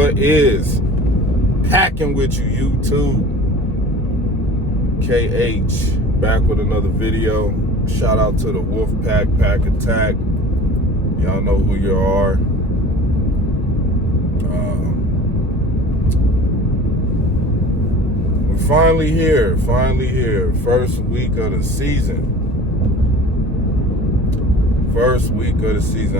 What is packing with you, YouTube? KH back with another video. Shout out to the Wolf Pack Attack. Y'all know who you are. We're finally here. First week of the season.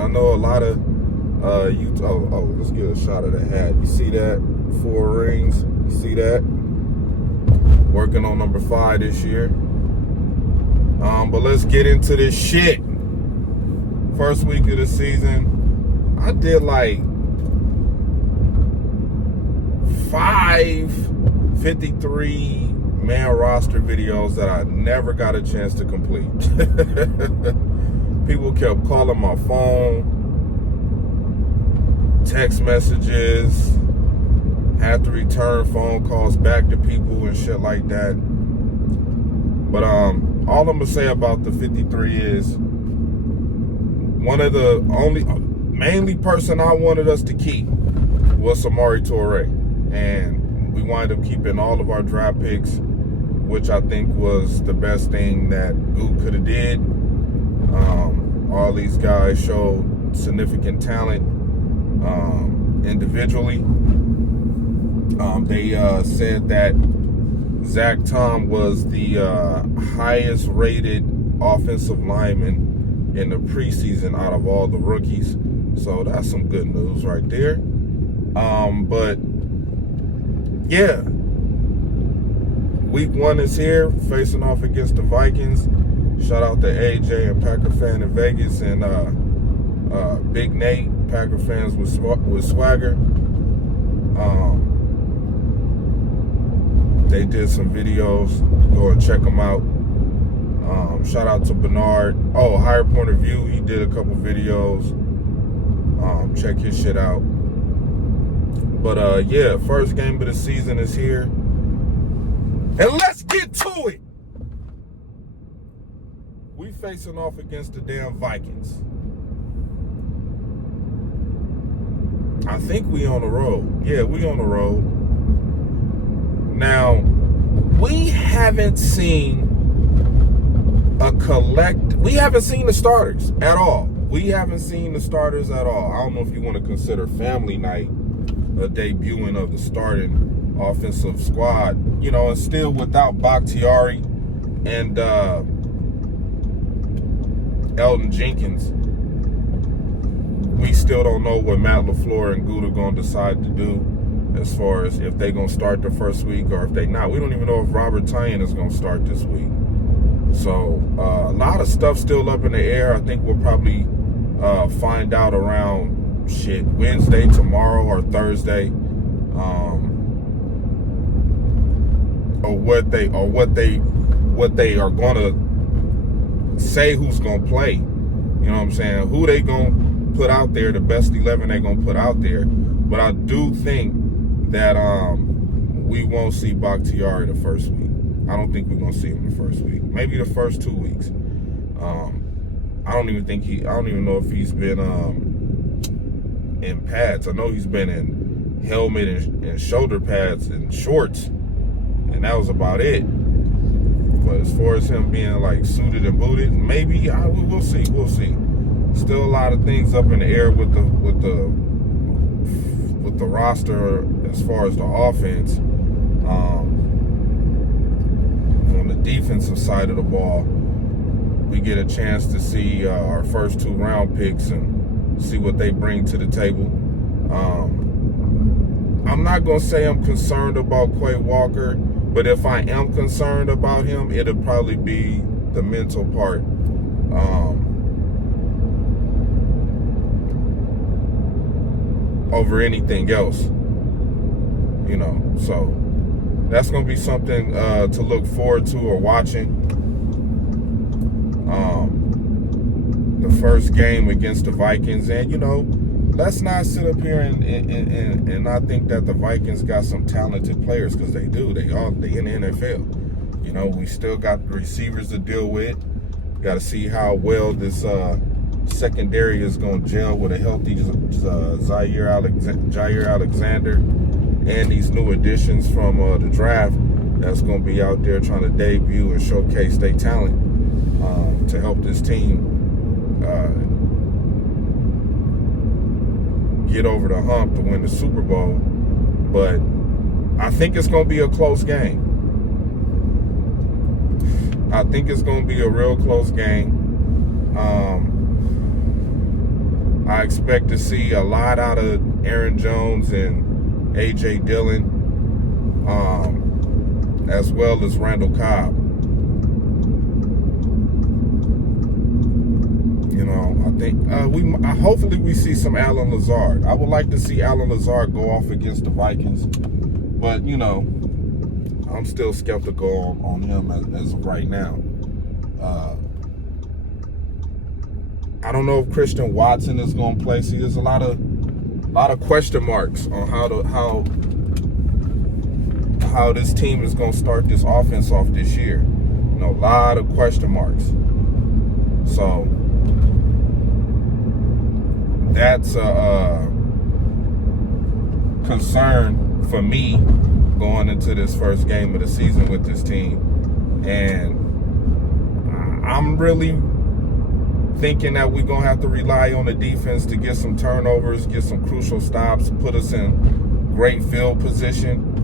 I know a lot of you. Let's get a shot of the hat. You see that? 4 rings. You see that? Working on number 5 this year. But let's get into this shit. First week of the season, I did like 5 53-man roster videos that I never got a chance to complete. People kept calling my phone, text messages, had to return phone calls back to people and shit like that. But all I'm gonna say about the 53 is one of the mainly person I wanted us to keep was Samori Toure, and we wind up keeping all of our draft picks, which I think was the best thing that Goot could have did. All these guys showed significant talent individually. They said that Zach Tom was the highest rated offensive lineman in the preseason out of all the rookies. So that's some good news right there. But yeah, week 1 is here, facing off against the Vikings. Shout out to AJ and Packer fan in Vegas, and Big Nate, Packer fans with swagger. They did some videos. Go and check them out. Shout out to Bernard. Higher Point of View. He did a couple videos. Check his shit out. But yeah, first game of the season is here. And let's get to it. We facing off against the damn Vikings. I think we on the road. Yeah, we on the road. Now, we haven't seen we haven't seen the starters at all. I don't know if you want to consider family night a debuting of the starting offensive squad, and still without Bakhtiari and Elton Jenkins. We still don't know what Matt LaFleur and Goot are going to decide to do as far as if they're going to start the first week or if they not. We don't even know if Robert Tyan is going to start this week. So a lot of stuff still up in the air. I think we'll probably find out around Wednesday, tomorrow, or Thursday, or what they are going to say who's going to play. You know what I'm saying? Who they going to put out there, the best 11 they're going to put out there. But I do think that we won't see Bakhtiari the first week. I don't think we're going to see him the first week. Maybe the first 2 weeks. I don't even know if he's been in pads. I know he's been in helmet and shoulder pads and shorts, and that was about it. But as far as him being like suited and booted, maybe we'll see. Still a lot of things up in the air with the roster as far as the offense. On the defensive side of the ball, we get a chance to see our first 2 round picks and see what they bring to the table. I'm not going to say I'm concerned about Quay Walker, but if I am concerned about him, it'll probably be the mental part. Over anything else, so that's going to be something to look forward to or watching. The first game against the Vikings, and let's not sit up here and not think that the Vikings got some talented players, because they do. They in the NFL. We still got receivers to deal with. Got to see how well this secondary is going to gel with a healthy Jair Alexander and these new additions from the draft that's going to be out there trying to debut and showcase their talent to help this team get over the hump to win the Super Bowl. But I think it's going to be a close game. I think it's going to be a real close game. I expect to see a lot out of Aaron Jones and A.J. Dillon, as well as Randall Cobb. You know, I think hopefully we see some Allen Lazard. I would like to see Allen Lazard go off against the Vikings, but you know, I'm still skeptical on him as of right now. I don't know if Christian Watson is going to play. See, there's a lot of question marks on how this team is going to start this offense off this year. You know, a lot of question marks. So that's a concern for me going into this first game of the season with this team. And I'm really thinking that we're going to have to rely on the defense to get some turnovers, get some crucial stops, put us in great field position.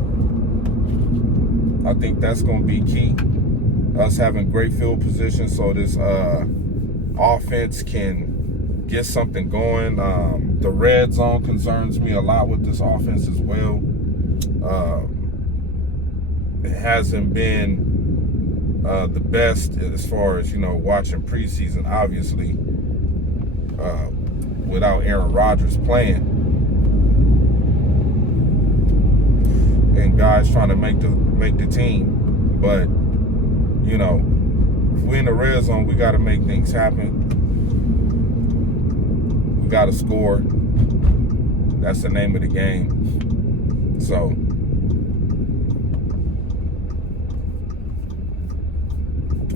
I think that's going to be key. Us having great field position so this offense can get something going. The red zone concerns me a lot with this offense as well. It hasn't been the best as far as, you know, watching preseason, obviously, without Aaron Rodgers playing and guys trying to make the team. But, you know, if we're in the red zone, we got to make things happen. We got to score. That's the name of the game. So,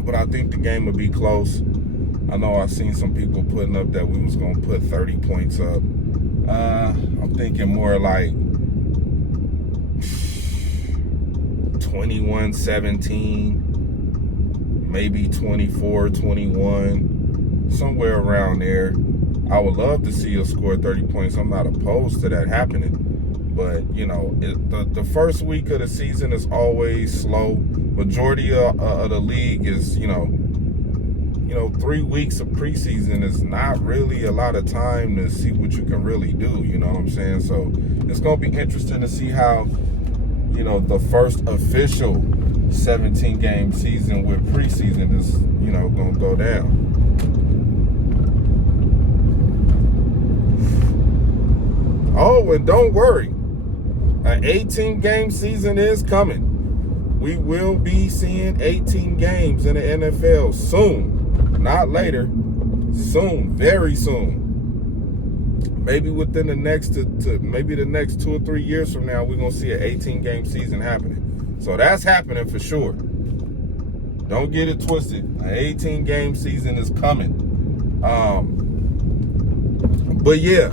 but I think the game will be close. I know I've seen some people putting up that we was going to put 30 points up. I'm thinking more like 21-17, maybe 24-21, somewhere around there. I would love to see us score 30 points. I'm not opposed to that happening. But, you know, the first week of the season is always slow. Majority of the league is, you know, 3 weeks of preseason is not really a lot of time to see what you can really do. You know what I'm saying? So it's going to be interesting to see how, you know, the first official 17-game season with preseason is, you know, going to go down. Oh, and don't worry. An 18-game season is coming. We will be seeing 18 games in the NFL soon. Not later. Soon. Very soon. Maybe within the next maybe the next 2 or 3 years from now, we're going to see an 18-game season happening. So that's happening for sure. Don't get it twisted. An 18-game season is coming. But yeah.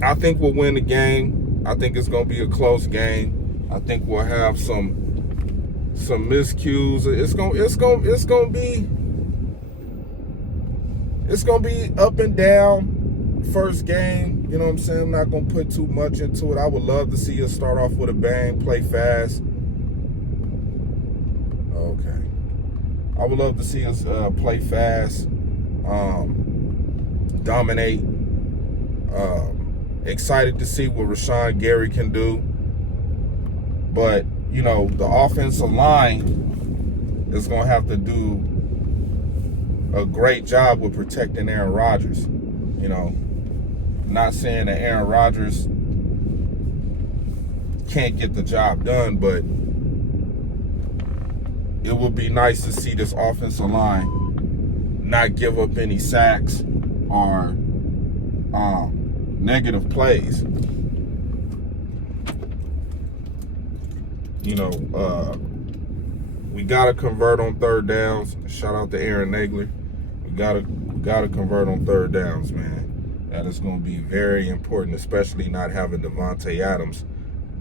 I think we'll win the game. I think it's going to be a close game. I think we'll have some miscues. It's going to be up and down first game. You know what I'm saying? I'm not going to put too much into it. I would love to see us start off with a bang, play fast. Okay. I would love to see us play fast, dominate. Excited to see what Rashawn Gary can do. But, you know, the offensive line is going to have to do a great job with protecting Aaron Rodgers. You know, not saying that Aaron Rodgers can't get the job done, but it would be nice to see this offensive line not give up any sacks or negative plays. You know, we gotta convert on third downs. Shout out to Aaron Nagler. We gotta convert on third downs, man. That is gonna be very important, especially not having Devontae Adams,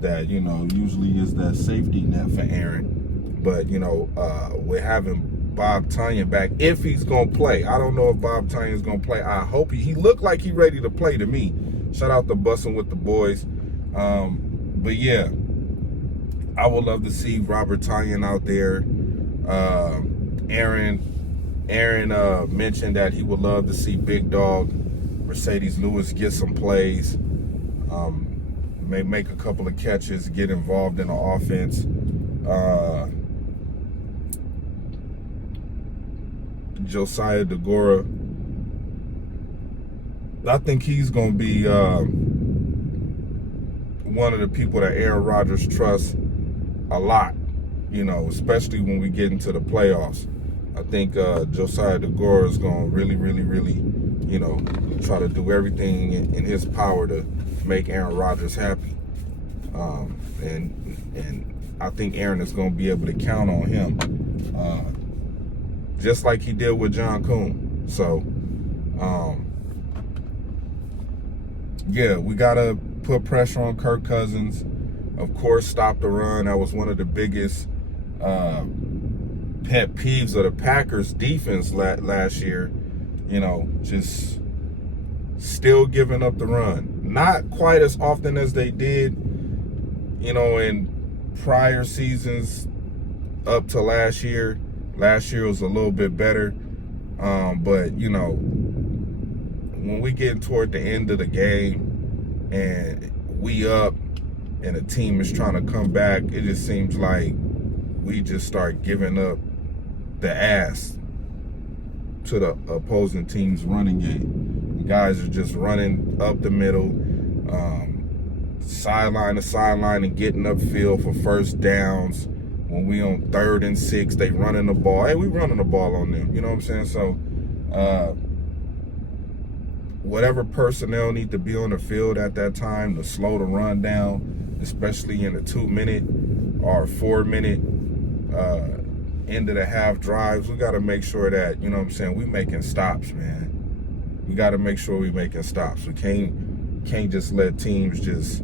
that usually is that safety net for Aaron. But we're having Bob Tonyan back, if he's gonna play. I don't know if Bob Tonyan's gonna play. I hope he looked like he ready to play to me. Shout out to Bussin' with the Boys. But yeah, I would love to see Robert Tonyan out there. Aaron mentioned that he would love to see Big Dog Mercedes Lewis get some plays, may make a couple of catches, get involved in the offense. Josiah DeGora, I think he's going to be one of the people that Aaron Rodgers trusts a lot, especially when we get into the playoffs. I think Josiah DeGora is going to really, try to do everything in his power to make Aaron Rodgers happy. And I think Aaron is going to be able to count on him, just like he did with John Kuhn. So, yeah, we got to put pressure on Kirk Cousins. Of course, stop the run. That was one of the biggest pet peeves of the Packers defense last year. Just still giving up the run. Not quite as often as they did, in prior seasons up to last year. Last year was a little bit better. But, when we get toward the end of the game and we up and a team is trying to come back, it just seems like we just start giving up the ass to the opposing team's running game. The guys are just running up the middle, sideline to sideline, and getting upfield for first downs. When we on 3rd and 6, they running the ball. Hey, we running the ball on them. You know what I'm saying? So, whatever personnel need to be on the field at that time to slow the run down, especially in the 2-minute or 4-minute end of the half drives, we got to make sure that, we making stops, man. We got to make sure we making stops. We can't just let teams just,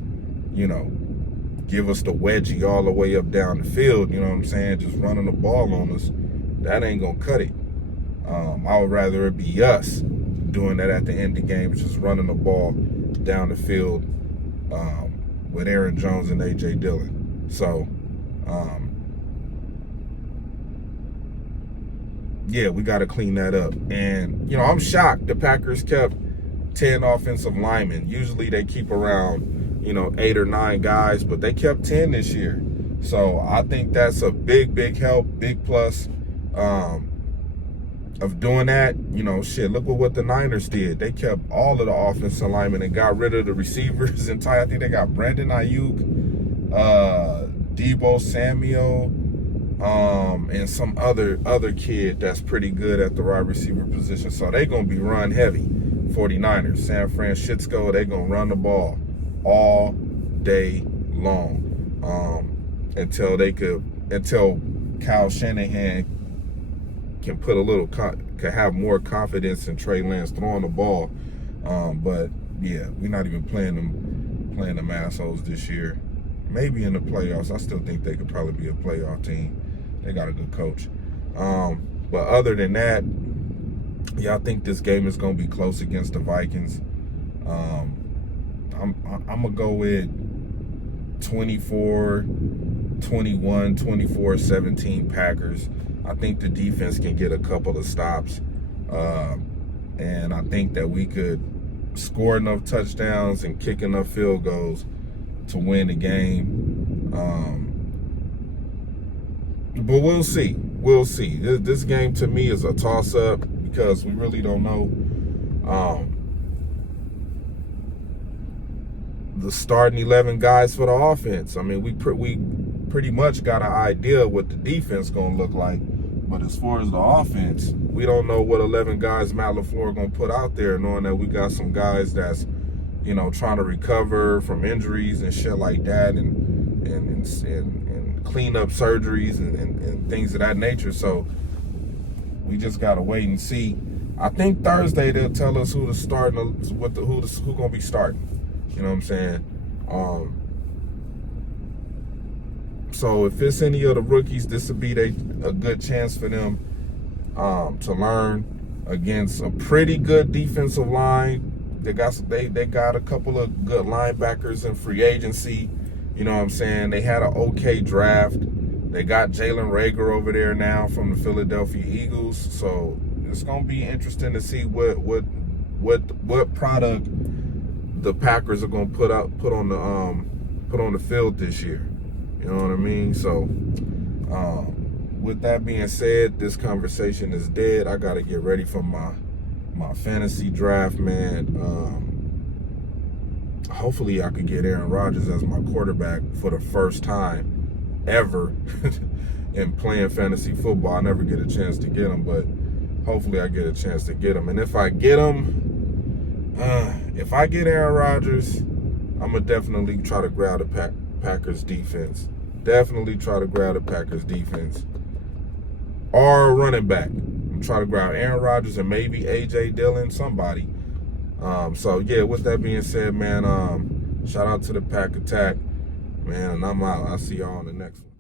give us the wedgie all the way up down the field, just running the ball on us. That ain't going to cut it. I would rather it be us doing that at the end of the game, just running the ball down the field with Aaron Jones and A.J. Dillon. So, yeah, we got to clean that up. And, I'm shocked the Packers kept 10 offensive linemen. Usually they keep around, 8 or 9 guys, but they kept 10 this year. So I think that's a big help, big plus of doing that. Look at what the Niners did. They kept all of the offensive linemen and got rid of the receivers entirely. I think they got Brandon Ayuk, Deebo Samuel, and some other kid that's pretty good at the wide receiver position. So they going to be run heavy. 49ers, San Francisco, they going to run the ball all day long until Kyle Shanahan can put can have more confidence in Trey Lance throwing the ball. But yeah, we're not even playing them assholes this year. Maybe in the playoffs. I still think they could probably be a playoff team. They got a good coach. But other than that, yeah, I think this game is going to be close against the Vikings. I'm going to go with 24-21, 24-17 Packers. I think the defense can get a couple of stops. And I think that we could score enough touchdowns and kick enough field goals to win the game. But we'll see. We'll see. This game to me is a toss-up because we really don't know the starting 11 guys for the offense. I mean, we pretty much got an idea what the defense going to look like. But as far as the offense, we don't know what 11 guys Matt LaFleur going to put out there, knowing that we got some guys that's, trying to recover from injuries and shit like that, and cleanup surgeries and things of that nature. So we just gotta wait and see. I think Thursday they'll tell us who to start, who gonna be starting. You know what I'm saying? So if it's any of the rookies, this would be a good chance for them to learn against a pretty good defensive line. They got a couple of good linebackers in free agency. You know what I'm saying? They had an okay draft. They got Jalen Reagor over there now from the Philadelphia Eagles. So it's gonna be interesting to see what product the Packers are gonna put on the field this year. You know what I mean? So with that being said, this conversation is dead. I gotta get ready for my fantasy draft, man. Hopefully I could get Aaron Rodgers as my quarterback for the first time ever in playing fantasy football. I never get a chance to get him, but hopefully I get a chance to get him. And if I get him, if I get Aaron Rodgers, I'm gonna definitely try to grab the Packers defense. Definitely try to grab the Packers defense or a running back. I'm trying to grab Aaron Rodgers and maybe A.J. Dillon, somebody. So yeah, with that being said, man, shout out to the Pack Attack, man, and I'm out. I'll see y'all on the next one.